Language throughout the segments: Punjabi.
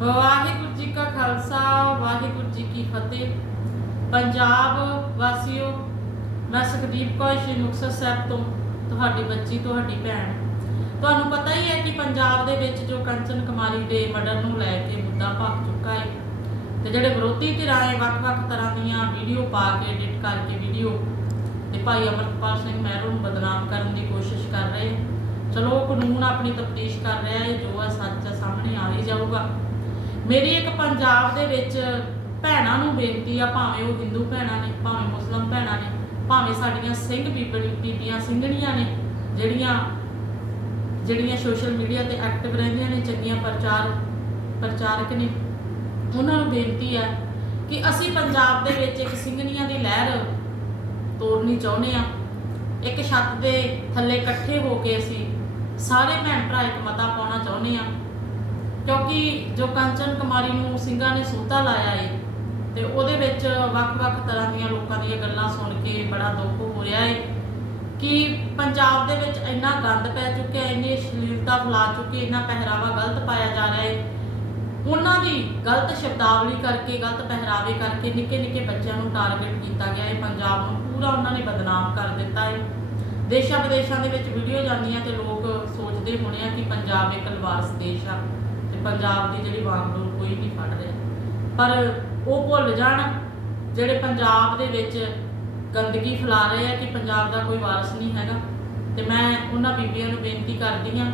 ਵਾਹਿਗੁਰੂ ਜੀ ਕਾ ਖਾਲਸਾ, ਵਾਹਿਗੁਰੂ ਜੀ ਕੀ ਫਤਿਹ। ਪੰਜਾਬ ਵਾਸੀਓ, ਮੈਂ ਸੁਖਦੀਪ ਕੌਰ, ਸ਼੍ਰੀ ਮੁਕਤਸਰ ਸਾਹਿਬ ਤੋਂ ਤੁਹਾਡੀ ਬੱਚੀ, ਤੁਹਾਡੀ ਭੈਣ। ਤੁਹਾਨੂੰ ਪਤਾ ਹੀ ਹੈ ਕਿ ਪੰਜਾਬ ਦੇ ਵਿੱਚ ਜੋ ਕੰਚਨ ਕੁਮਾਰੀ ਦੇ ਮਰਡਰ ਨੂੰ ਲੈ ਕੇ ਮੁੱਦਾ ਭਖ ਚੁੱਕਾ ਹੈ, ਤੇ ਜਿਹੜੇ ਵਿਰੋਧੀ ਧਿਰਾਂ ਹੈ ਵੱਖ-ਵੱਖ ਤਰ੍ਹਾਂ ਦੀਆਂ ਵੀਡੀਓ ਪਾ ਕੇ ਐਡਿਟ ਕਰਕੇ ਵੀਡੀਓ, ਤੇ ਭਾਈ ਅਮਰਪਾਲ ਸਿੰਘ ਮਹਿਰੋ ਨੂੰ ਬਦਨਾਮ ਕਰਨ ਦੀ ਕੋਸ਼ਿਸ਼ ਕਰ ਰਹੇ। ਚਲੋ ਕਾਨੂੰਨ ਆਪਣੀ ਤਫਤੀਸ਼ ਕਰ ਰਿਹਾ ਹੈ, ਜੋ ਹੈ ਸੱਚ ਸਾਹਮਣੇ ਆ ਹੀ ਜਾਊਗਾ। ਮੇਰੀ ਇੱਕ ਪੰਜਾਬ ਦੇ ਵਿੱਚ ਭੈਣਾਂ ਨੂੰ ਬੇਨਤੀ ਆ, ਭਾਵੇਂ ਉਹ ਹਿੰਦੂ ਭੈਣਾਂ ਨੇ, ਭਾਵੇਂ ਮੁਸਲਮ ਭੈਣਾਂ ਨੇ, ਭਾਵੇਂ ਸਾਡੀਆਂ ਸਿੰਘ ਬੀਬੀ ਬੀਬੀਆਂ ਸਿੰਘਣੀਆਂ ਨੇ, ਜਿਹੜੀਆਂ ਜਿਹੜੀਆਂ ਸੋਸ਼ਲ ਮੀਡੀਆ ਤੇ ਐਕਟਿਵ ਰਹਿੰਦੀਆਂ ਨੇ, ਚੰਗੀਆਂ ਪ੍ਰਚਾਰ ਪ੍ਰਚਾਰਕ ਨੇ, ਉਹਨਾਂ ਨੂੰ ਬੇਨਤੀ ਹੈ ਕਿ ਅਸੀਂ ਪੰਜਾਬ ਦੇ ਵਿੱਚ ਇੱਕ ਸਿੰਘਣੀਆਂ ਦੀ ਲਹਿਰ ਤੋੜਨੀ ਚਾਹੁੰਦੇ ਆ। ਇੱਕ ਛੱਤ ਦੇ ਥੱਲੇ ਇਕੱਠੇ ਹੋ ਕੇ ਅਸੀਂ ਸਾਰੇ ਭੈਣ ਭਰਾ ਇੱਕ ਮਤਾ ਪਾਉਣਾ ਚਾਹੁੰਦੇ ਆ। ਕਿਉਂਕਿ ਜੋ ਕੰਚਨ ਕੁਮਾਰੀ ਨੂੰ ਸਿੰਘਾਂ ਨੇ ਸੋਧਾ ਲਾਇਆ ਏ, ਤੇ ਉਹਦੇ ਵਿੱਚ ਵੱਖ-ਵੱਖ ਤਰ੍ਹਾਂ ਦੀਆਂ ਲੋਕਾਂ ਦੀਆਂ ਗੱਲਾਂ ਸੁਣ ਕੇ ਬੜਾ ਦੁੱਖ ਹੋ ਰਿਹਾ ਏ ਕਿ ਪੰਜਾਬ ਦੇ ਵਿੱਚ ਇੰਨਾ ਗੰਦ ਪੈ ਚੁੱਕਿਆ, ਇੰਨੀ ਅਸ਼ਲੀਲਤਾ ਫੈਲਾ ਚੁੱਕੀ, ਇੰਨਾ ਪਹਿਰਾਵਾ ਗਲਤ ਪਾਇਆ ਜਾ ਰਿਹਾ ਏ। ਉਹਨਾਂ ਦੀ ਗਲਤ ਸ਼ਬਦਾਵਲੀ ਕਰਕੇ, ਗਲਤ ਪਹਿਰਾਵੇ ਕਰਕੇ ਨਿੱਕੇ ਨਿੱਕੇ ਬੱਚਿਆਂ ਨੂੰ ਟਾਰਗੇਟ ਕੀਤਾ ਗਿਆ ਏ। ਪੰਜਾਬ ਨੂੰ ਪੂਰਾ ਉਹਨਾਂ ਨੇ ਬਦਨਾਮ ਕਰ ਦਿੱਤਾ ਏ। ਦੇਸ਼ਾਂ ਵਿਦੇਸ਼ਾਂ ਦੇ ਵਿੱਚ ਵੀਡੀਓ ਜਾਂਦੀਆਂ ਤੇ ਲੋਕ ਸੋਚਦੇ ਹੋਣੇ ਆ ਕਿ ਪੰਜਾਬ ਇੱਕ ਲਵਾਰਸ ਦੇਸ਼ ਆ। ਪੰਜਾਬ ਦੀ ਜਿਹੜੀ ਵਾਂਗਡੋਰ ਕੋਈ ਨਹੀਂ ਫੜ ਰਿਹਾ। ਪਰ ਉਹ ਭੁੱਲ ਜਾਣ, ਜਿਹੜੇ ਪੰਜਾਬ ਦੇ ਵਿੱਚ ਗੰਦਗੀ ਫੈਲਾ ਰਹੇ ਆ ਕਿ ਪੰਜਾਬ ਦਾ ਕੋਈ ਵਾਰਸ ਨਹੀਂ ਹੈਗਾ। ਤੇ ਮੈਂ ਉਹਨਾਂ ਬੀਬੀਆਂ ਨੂੰ ਬੇਨਤੀ ਕਰਦੀ ਆ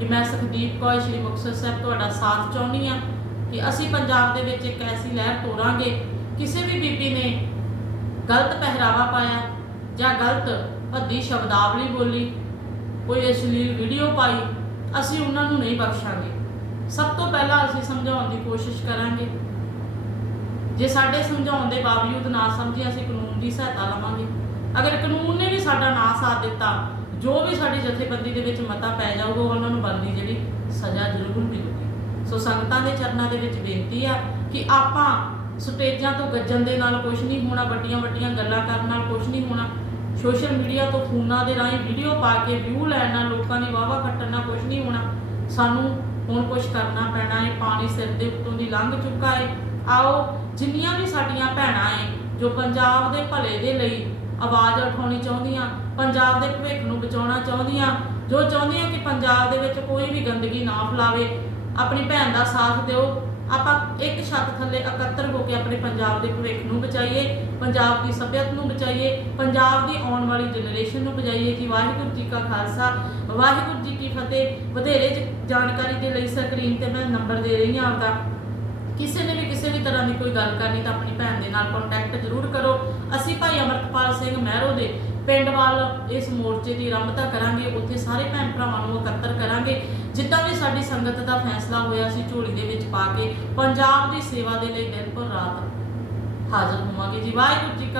ਕਿ ਮੈਂ ਸੁਖਦੀਪ ਕੌਰ, ਸ਼੍ਰੀ ਮੁਕਤਸਰ ਸਾਹਿਬ ਤੁਹਾਡਾ ਸਾਥ ਚਾਹੁੰਦੀ ਆ ਕਿ ਅਸੀਂ ਪੰਜਾਬ ਦੇ ਵਿੱਚ ਇੱਕ ਐਸੀ ਲਹਿਰ ਤੋੜਾਂਗੇ ਕਿਸੇ ਵੀ ਬੀਬੀ ਨੇ ਗਲਤ ਪਹਿਰਾਵਾ ਪਾਇਆ ਜਾਂ ਗਲਤ ਭੱਦੀ ਸ਼ਬਦਾਵਲੀ ਬੋਲੀ, ਕੋਈ ਅਸ਼ਲੀਲ ਵੀਡੀਓ ਪਾਈ, ਅਸੀਂ ਉਹਨਾਂ ਨੂੰ ਨਹੀਂ ਬਖਸ਼ਾਂਗੇ। ਪਹਿਲਾਂ ਅਸੀਂ ਸਮਝਾਉਣ ਦੀ ਕੋਸ਼ਿਸ਼ ਕਰਾਂਗੇ। ਜੇ ਸਾਡੇ ਸਮਝਾਉਣ ਦੇ ਬਾਵਜੂਦ ਨਾ ਸਮਝੇ, ਅਸੀਂ ਕਾਨੂੰਨ ਦੀ ਸਹਾਇਤਾ ਲਵਾਂਗੇ। ਅਗਰ ਕਾਨੂੰਨ ਨੇ ਵੀ ਸਾਡਾ ਨਾ ਸਾਥ ਦਿੱਤਾ, ਜੋ ਵੀ ਸਾਡੀ ਜਥੇਬੰਦੀ ਦੇ ਵਿੱਚ ਮਤਾ ਪੈ ਜਾਊਗਾ ਉਹਨਾਂ ਨੂੰ ਬਣਦੀ ਜਿਹੜੀ ਸਜ਼ਾ ਜ਼ਰੂਰ ਮਿਲੂਗੀ। ਸੋ ਸੰਗਤਾਂ ਦੇ ਚਰਨਾਂ ਦੇ ਵਿੱਚ ਬੇਨਤੀ ਆ ਕਿ ਆਪਾਂ ਸਟੇਜਾਂ ਤੋਂ ਗੱਜਣ ਦੇ ਨਾਲ ਕੁਝ ਨਹੀਂ ਹੋਣਾ, ਵੱਡੀਆਂ ਵੱਡੀਆਂ ਗੱਲਾਂ ਕਰਨ ਨਾਲ ਕੁਝ ਨਹੀਂ ਹੋਣਾ। ਸੋਸ਼ਲ ਮੀਡੀਆ ਤੋਂ ਫੋਨਾਂ ਦੇ ਰਾਹੀਂ ਵੀਡੀਓ ਪਾ ਕੇ ਵਿਊ ਲੈਣ ਨਾਲ ਲੋਕਾਂ ਦੀ ਵਾਵਾ ਖੱਟਣ ਨਾਲ ਕੁਝ ਨਹੀਂ ਹੋਣਾ। ਸਾਨੂੰ ਹੁਣ ਕੁਝ ਕਰਨਾ ਪੈਣਾ ਹੈ ਪਾਣੀ ਸਿਰ ਦੇ ਉੱਤੋਂ ਦੀ ਲੰਘ ਚੁੱਕਾ ਹੈ ਆਓ, ਜਿੰਨੀਆਂ ਵੀ ਸਾਡੀਆਂ ਭੈਣਾਂ ਹੈ ਜੋ ਪੰਜਾਬ ਦੇ ਭਲੇ ਦੇ ਲਈ ਆਵਾਜ਼ ਉਠਾਉਣੀ ਚਾਹੁੰਦੀਆਂ, ਪੰਜਾਬ ਦੇ ਭਵਿੱਖ ਨੂੰ ਬਚਾਉਣਾ ਚਾਹੁੰਦੀਆਂ, ਜੋ ਚਾਹੁੰਦੀਆਂ ਕਿ ਪੰਜਾਬ ਦੇ ਵਿੱਚ ਕੋਈ ਵੀ ਗੰਦਗੀ ਨਾ ਫੈਲਾਵੇ, ਆਪਣੀ ਭੈਣ ਦਾ ਸਾਥ ਦਿਓ। ਆਪਾਂ ਇੱਕ ਛੱਤ ਥੱਲੇ ਇਕੱਤਰ ਹੋ ਕੇ ਆਪਣੇ ਪੰਜਾਬ ਦੇ ਭਵਿੱਖ ਨੂੰ ਬਚਾਈਏ। ਪੰਜਾਬ ਦੀ ਸੱਭਿਅਤਾ ਨੂੰ ਬਚਾਈਏ, ਪੰਜਾਬ ਦੀ ਆਉਣ ਵਾਲੀ ਜਨਰੇਸ਼ਨ ਨੂੰ ਬਚਾਈਏ ਕਿ ਵਾਹਿਗੁਰੂ ਜੀ ਕਾ ਖਾਲਸਾ, ਵਾਹਿਗੁਰੂ ਜੀ ਕੀ ਫਤਿਹ। ਵਧੇਰੇ ਜ- ਜਾਣਕਾਰੀ ਦੇ ਲਈ ਸਕਰੀਨ ਤੇ ਮੈਂ ਨੰਬਰ ਦੇ ਰਹੀ ਹਾਂ ਆਪਦਾ। ਕਿਸੇ ਨੇ ਵੀ ਕਿਸੇ ਵੀ ਤਰ੍ਹਾਂ ਦੀ ਕੋਈ ਗੱਲ ਕਰਨੀ ਤਾਂ ਆਪਣੀ ਭੈਣ ਦੇ ਨਾਲ ਕੰਟੈਕਟ ਜ਼ਰੂਰ ਕਰੋ। ਅਸੀਂ ਭਾਈ ਅਮਰਤਪਾਲ ਸਿੰਘ ਮਹਿਰੋ ਦੇ ਪਿੰਡ ਵੱਲ ਇਸ ਮੋਰਚੇ ਦੀ ਆਰੰਭਤਾ ਕਰਾਂਗੇ, ਉੱਥੇ ਸਾਰੇ ਭੈਣ ਭਰਾਵਾਂ ਨੂੰ ਇਕੱਤਰ ਕਰਾਂਗੇ। ਜਿੱਦਾਂ ਵੀ ਸਾਡੀ ਸੰਗਤ ਦਾ ਫੈਸਲਾ ਹੋਇਆ ਸੀ ਝੋਲੀ ਦੇ ਵਿੱਚ ਪਾ ਕੇ ਪੰਜਾਬ ਦੀ ਸੇਵਾ ਦੇ ਲਈ ਦਿਨ ਭਰ ਰਾਤ ਹਾਜ਼ਰ ਹੋਵਾਂਗੇ ਜੀ। ਵਾਹਿਗੁਰੂ ਜੀ ਕਾ